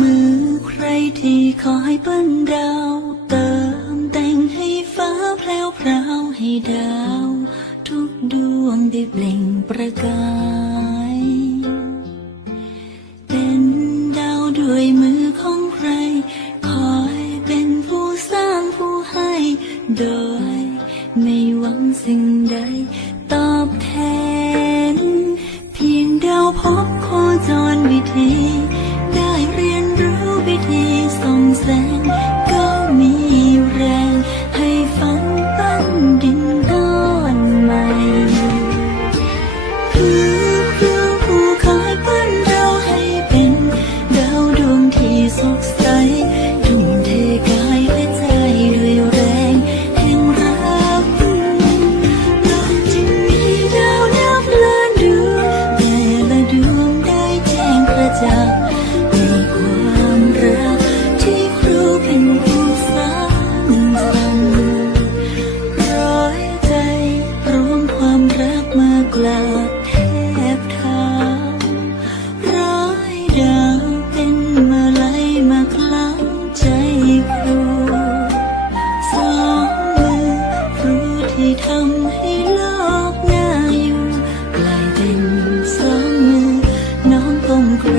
มือใครที่คอยเปิ้ดาวเติมแต่งให้ฟ้าแพลวพราวให้ดาว ทุกดวงได้เปล่งประกาย มากลาแทบเท้าร้อยดาวเป็นมลัยมาคล้าใจครูสองมือครูที่ทำให้โลกน่าอยู่กลายเป็นสองมือน้องก้มกร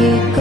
like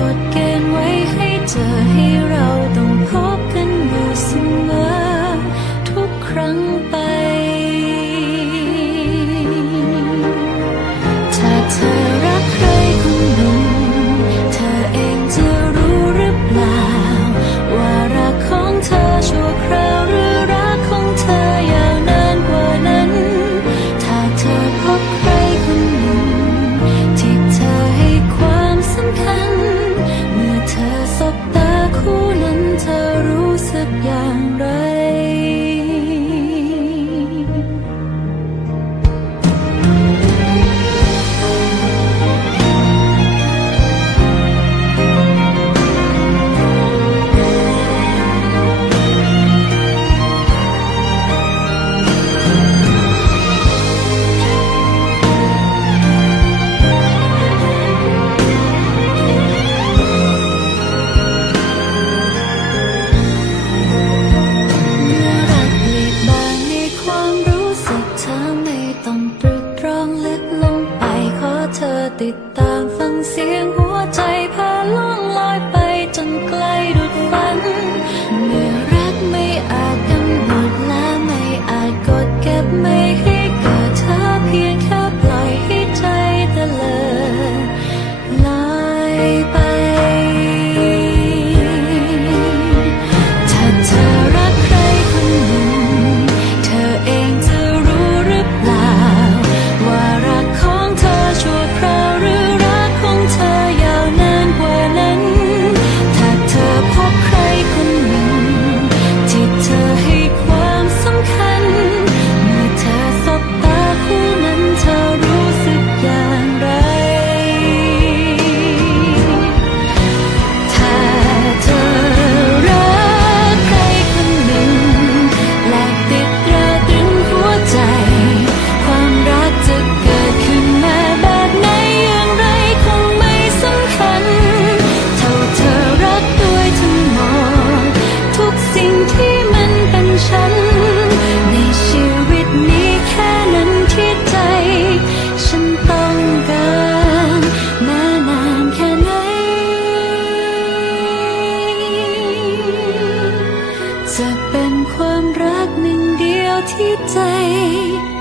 天际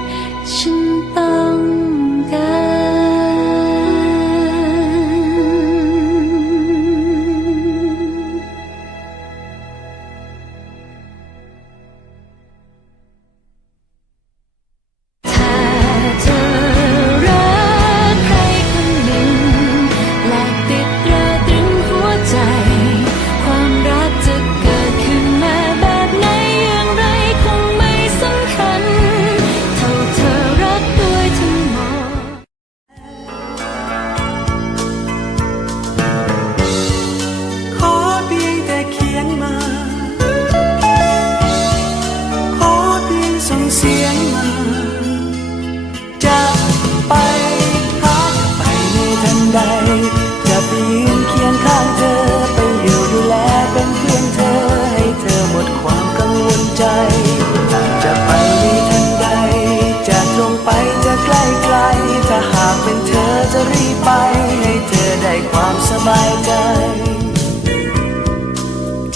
บายใจ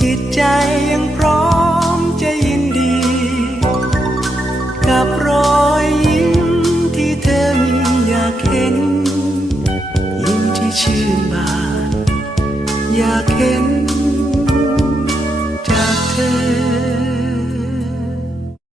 จิตใจยังพร้อมจะยินดี กับรอยยิ้มที่เธอมีอยากเห็น ยิ้มที่ชื่นบาน อยากเห็น จากเธอ